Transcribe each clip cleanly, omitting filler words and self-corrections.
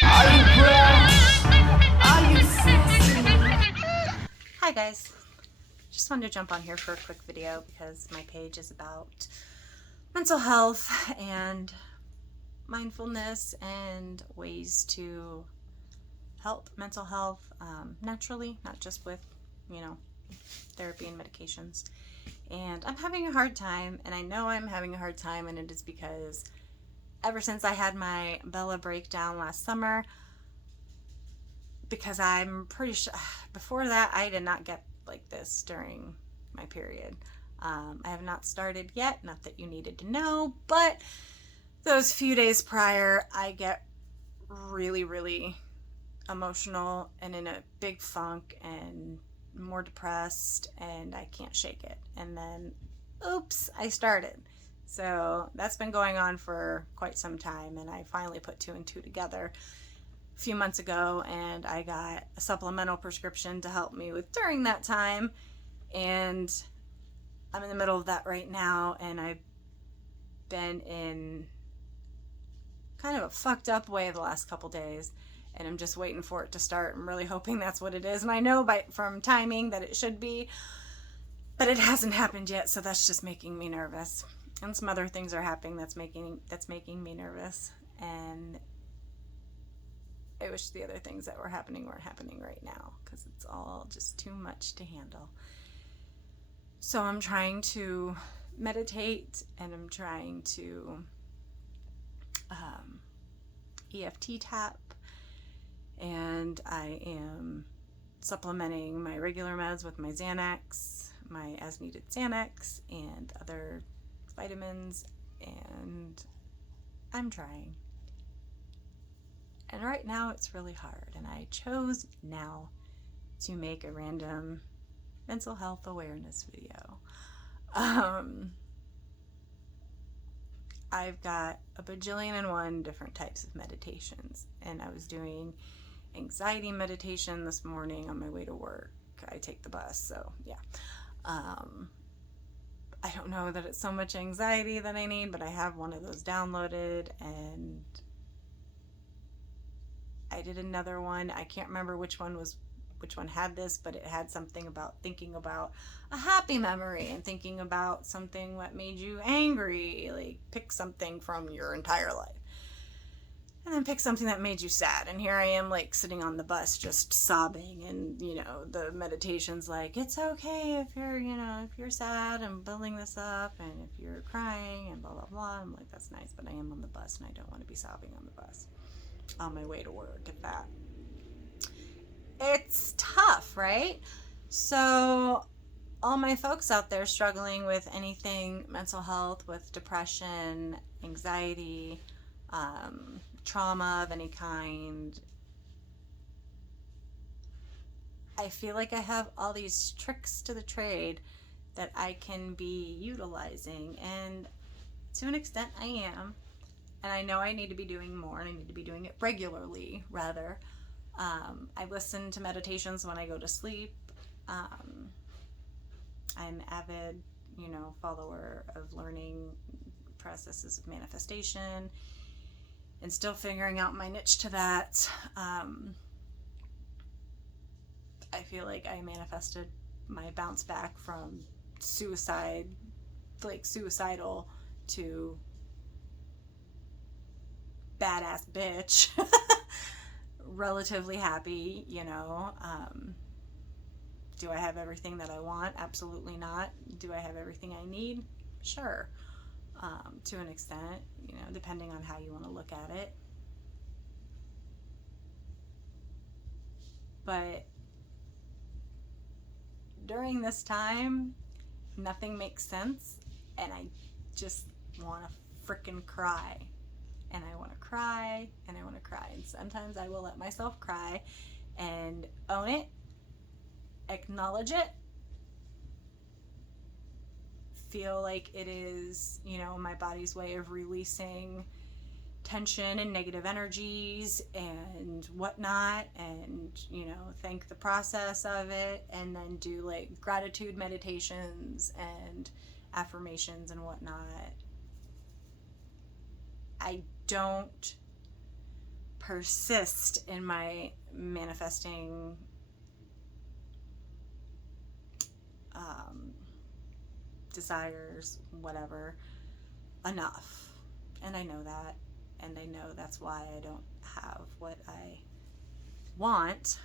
Are you fresh? Are you sexy? Hi guys, just wanted to jump on here for a quick video because my page is about mental health and mindfulness and ways to help mental health naturally, not just with, you know, therapy and medications. And I'm having a hard time, and I know I'm having a hard time, and it is because ever since I had my Bella breakdown last summer, because I'm pretty sure before that I did not get like this during my period. I have not started yet, not that you needed to know, but those few days prior, I get really, really emotional and in a big funk and more depressed, and I can't shake it. And then, oops, I started. So that's been going on for quite some time, and I finally put two and two together a few months ago, and I got a supplemental prescription to help me with during that time. And I'm in the middle of that right now, and I've been in kind of a fucked up way the last couple days, and I'm just waiting for it to start. I'm really hoping that's what it is, and I know from timing that it should be, but it hasn't happened yet, so that's just making me nervous. And some other things are happening that's making me nervous, and I wish the other things that were happening weren't happening right now because it's all just too much to handle. So I'm trying to meditate, and I'm trying to EFT tap, and I am supplementing my regular meds with my Xanax, my as needed Xanax, and other vitamins, and I'm trying. And right now it's really hard, and I chose now to make a random mental health awareness video. I've got a bajillion and one different types of meditations, and I was doing anxiety meditation this morning on my way to work. I take the bus, so yeah. I don't know that it's so much anxiety that I need, but I have one of those downloaded, and I did another one. I can't remember which one had this, but it had something about thinking about a happy memory and thinking about something that made you angry. Like, pick something from your entire life. And then pick something that made you sad. And here I am, like, sitting on the bus just sobbing. And, you know, the meditation's like, it's okay if you're sad and building this up, and if you're crying and blah, blah, blah. I'm like, that's nice, but I am on the bus, and I don't want to be sobbing on the bus on my way to work at that. It's tough, right? So all my folks out there struggling with anything mental health, with depression, anxiety, trauma of any kind, I feel like I have all these tricks to the trade that I can be utilizing, and to an extent I am. And I know I need to be doing more, and I need to be doing it regularly, rather. I listen to meditations when I go to sleep. I'm an avid, follower of learning processes of manifestation and still figuring out my niche to that. I feel like I manifested my bounce back from suicidal to badass bitch. Relatively happy, do I have everything that I want? Absolutely not. Do I have everything I need? Sure. To an extent, depending on how you want to look at it. But during this time, nothing makes sense, and I just want to frickin' cry. And I want to cry, and I want to cry. And sometimes I will let myself cry and own it, acknowledge it, feel like it is, my body's way of releasing tension and negative energies and whatnot, and, thank the process of it, and then do like gratitude meditations and affirmations and whatnot. I don't persist in my manifesting desires, whatever, enough. And I know that. And I know that's why I don't have what I want,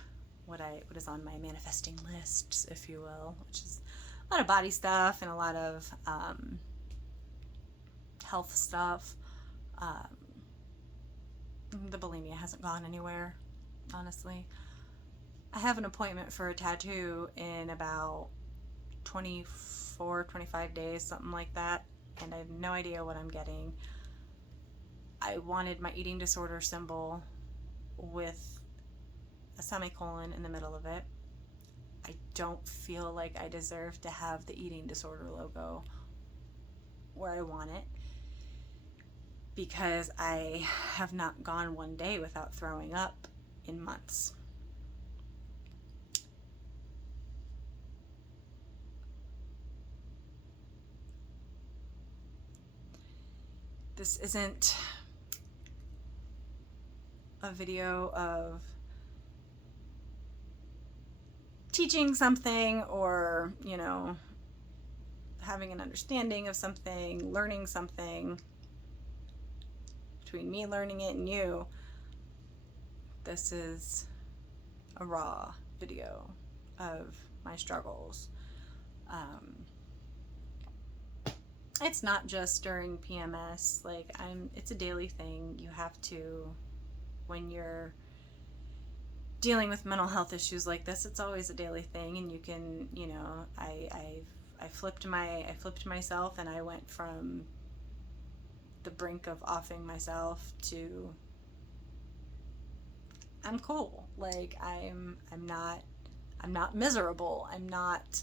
what is on my manifesting list, if you will, which is a lot of body stuff and a lot of health stuff. The bulimia hasn't gone anywhere, honestly. I have an appointment for a tattoo in about 24, 25 days, something like that, and I have no idea what I'm getting. I wanted my eating disorder symbol with a semicolon in the middle of it. I don't feel like I deserve to have the eating disorder logo where I want it, because I have not gone one day without throwing up in months. This isn't a video of teaching something or, having an understanding of something, learning something. Between me learning it and you, this is a raw video of my struggles. It's not just during PMS. It's a daily thing. You have to, when you're dealing with mental health issues like this, it's always a daily thing. And you can, I flipped myself, and I went from the brink of offing myself to I'm cool. I'm not miserable. I'm not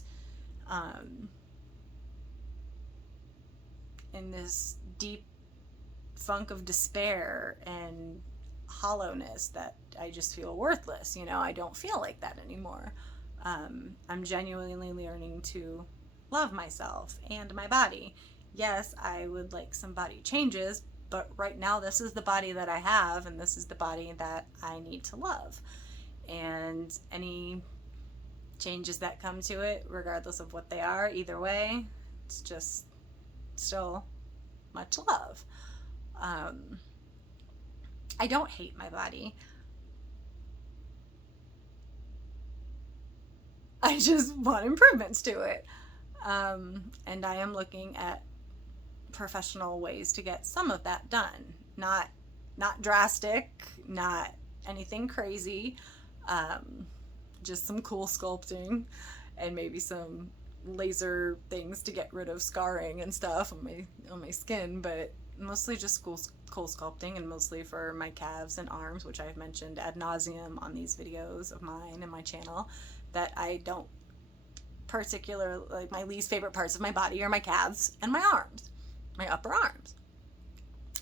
in this deep funk of despair and hollowness that I just feel worthless. I don't feel like that anymore. I'm genuinely learning to love myself and my body. Yes, I would like some body changes, but right now this is the body that I have, and this is the body that I need to love. And any changes that come to it, regardless of what they are, either way, it's just still much love. I don't hate my body. I just want improvements to it. And I am looking at professional ways to get some of that done. Not drastic, not anything crazy. Just some cool sculpting and maybe some laser things to get rid of scarring and stuff on my skin, but mostly just cool sculpting, and mostly for my calves and arms, which I've mentioned ad nauseum on these videos of mine and my channel, that I don't particularly, my least favorite parts of my body are my calves and my arms, my upper arms.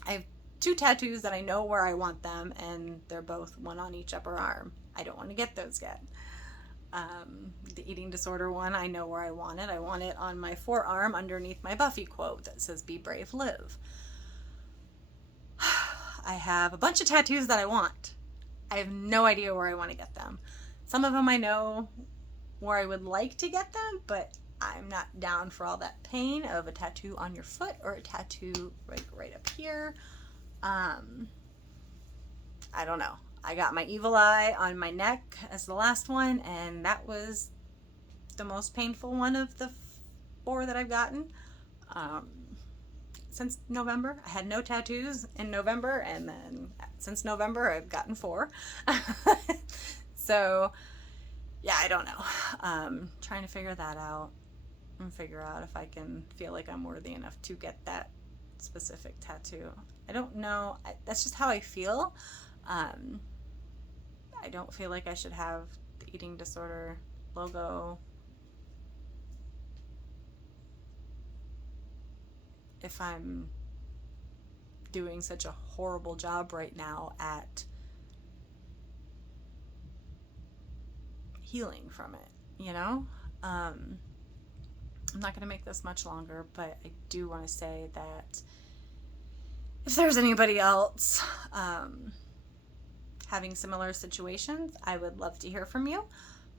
I have 2 tattoos that I know where I want them, and they're both one on each upper arm. I don't want to get those yet. The eating disorder one, I know where I want it. I want it on my forearm underneath my Buffy quote that says, "Be brave, live." I have a bunch of tattoos that I want. I have no idea where I want to get them. Some of them I know where I would like to get them, but I'm not down for all that pain of a tattoo on your foot or a tattoo right up here. I don't know. I got my evil eye on my neck as the last one, and that was the most painful one of the 4 that I've gotten since November. I had no tattoos in November, and then since November I've gotten 4. So yeah, I don't know. Trying to figure that out and figure out if I can feel like I'm worthy enough to get that specific tattoo. I don't know. That's just how I feel. I don't feel like I should have the eating disorder logo if I'm doing such a horrible job right now at healing from it, I'm not going to make this much longer, but I do want to say that if there's anybody else having similar situations, I would love to hear from you.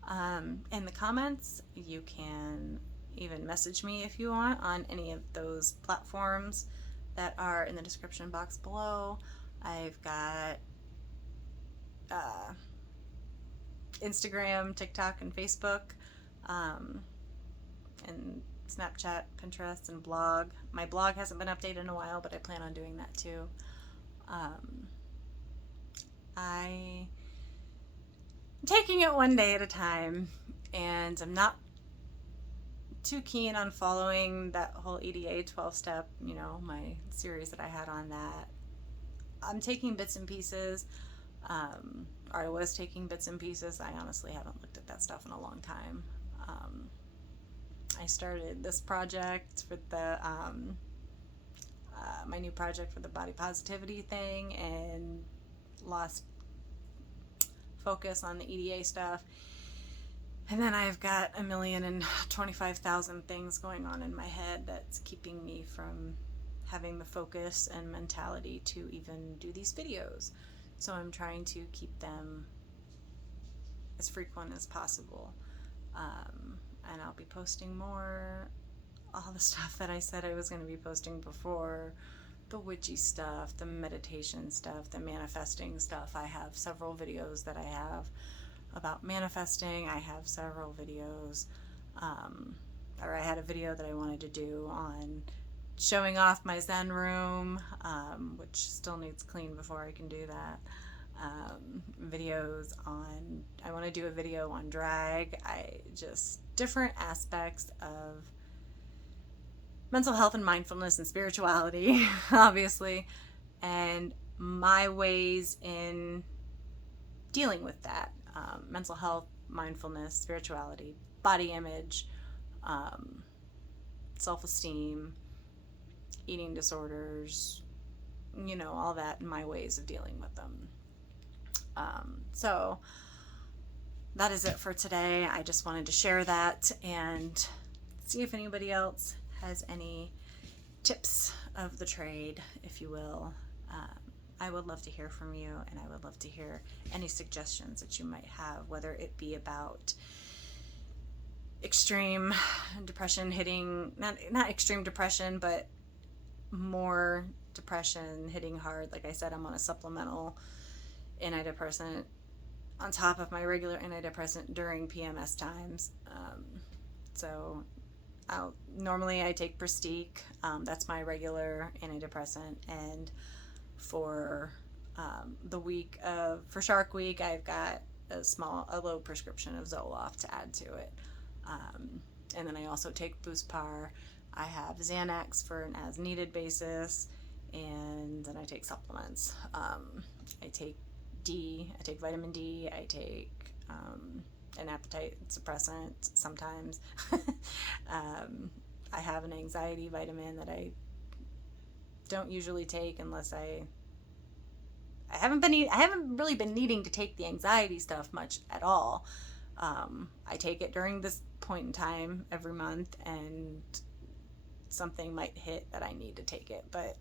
In the comments, you can even message me if you want on any of those platforms that are in the description box below. I've got Instagram, TikTok, and Facebook, and Snapchat, Pinterest, and blog. My blog hasn't been updated in a while, but I plan on doing that too. I'm taking it one day at a time, and I'm not too keen on following that whole EDA 12-step, my series that I had on that. I'm taking bits and pieces, or I was taking bits and pieces. I honestly haven't looked at that stuff in a long time. I started this project with the my new project for the body positivity thing, and lost focus on the EDA stuff. And then I've got 1,025,000 things going on in my head that's keeping me from having the focus and mentality to even do these videos. So I'm trying to keep them as frequent as possible. And I'll be posting more, all the stuff that I said I was going to be posting before, the witchy stuff, the meditation stuff, the manifesting stuff. I have several videos that I have about manifesting. I have several videos, or I had a video that I wanted to do on showing off my Zen room, which still needs clean before I can do that. Videos on, I want to do a video on drag. Different aspects of mental health and mindfulness and spirituality, obviously, and my ways in dealing with that. Mental health, mindfulness, spirituality, body image, self-esteem, eating disorders, all that, and my ways of dealing with them. So that is it for today. I just wanted to share that and see if anybody else has any tips of the trade, if you will. I would love to hear from you, and I would love to hear any suggestions that you might have, whether it be about extreme depression hitting, not extreme depression, but more depression hitting hard. Like I said, I'm on a supplemental antidepressant on top of my regular antidepressant during PMS times. So normally I take Pristique. That's my regular antidepressant, and for for Shark Week, I've got a low prescription of Zoloft to add to it. And then I also take Buspar. I have Xanax for an as needed basis, and then I take supplements. I take vitamin D, I take an appetite suppressant sometimes. I have an anxiety vitamin that I don't usually take unless I haven't really been needing to take the anxiety stuff much at all. I take it during this point in time every month, and something might hit that I need to take it, but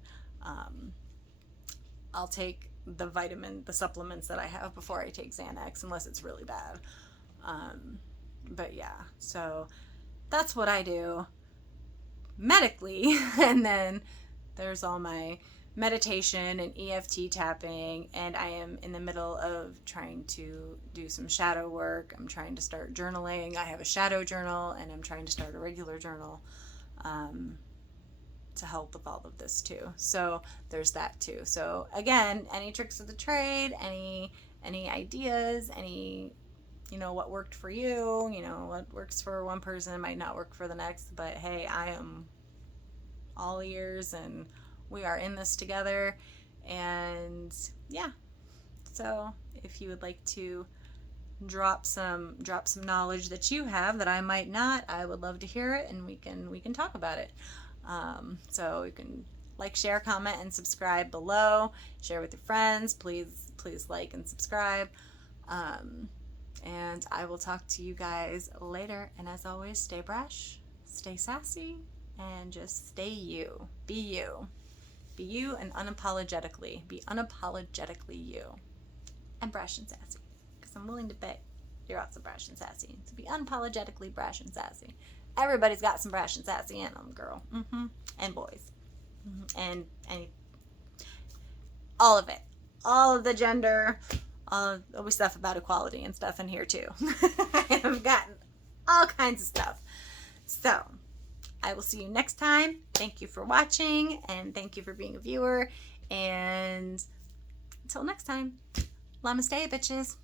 I'll take the supplements that I have before I take Xanax unless it's really bad. But yeah, so that's what I do medically. And then there's all my meditation and EFT tapping, and I am in the middle of trying to do some shadow work. I'm trying to start journaling. I have a shadow journal, and I'm trying to start a regular journal to help with all of this too. So there's that too. So again, any tricks of the trade, any ideas, any what worked for you, what works for one person might not work for the next, but hey, I am all ears, and we are in this together. And yeah, so if you would like to drop some knowledge that you have that I might not, I would love to hear it, and we can talk about it. So you can like, share, comment, and subscribe below. Share with your friends. Please like and subscribe. And I will talk to you guys later. And as always, stay brash, stay sassy, and just stay you. Be you. Be you, and unapologetically. Be unapologetically you. and brash and sassy. Because I'm willing to bet you're also brash and sassy. To be unapologetically brash and sassy. Everybody's got some brash and sassy in them, girl. And boys. And all of it. All of the gender. There'll be stuff about equality and stuff in here too. I have gotten all kinds of stuff. So, I will see you next time. Thank you for watching, and thank you for being a viewer. And until next time, namaste, bitches.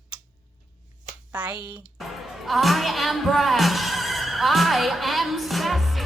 Bye. I am brash. I am sassy.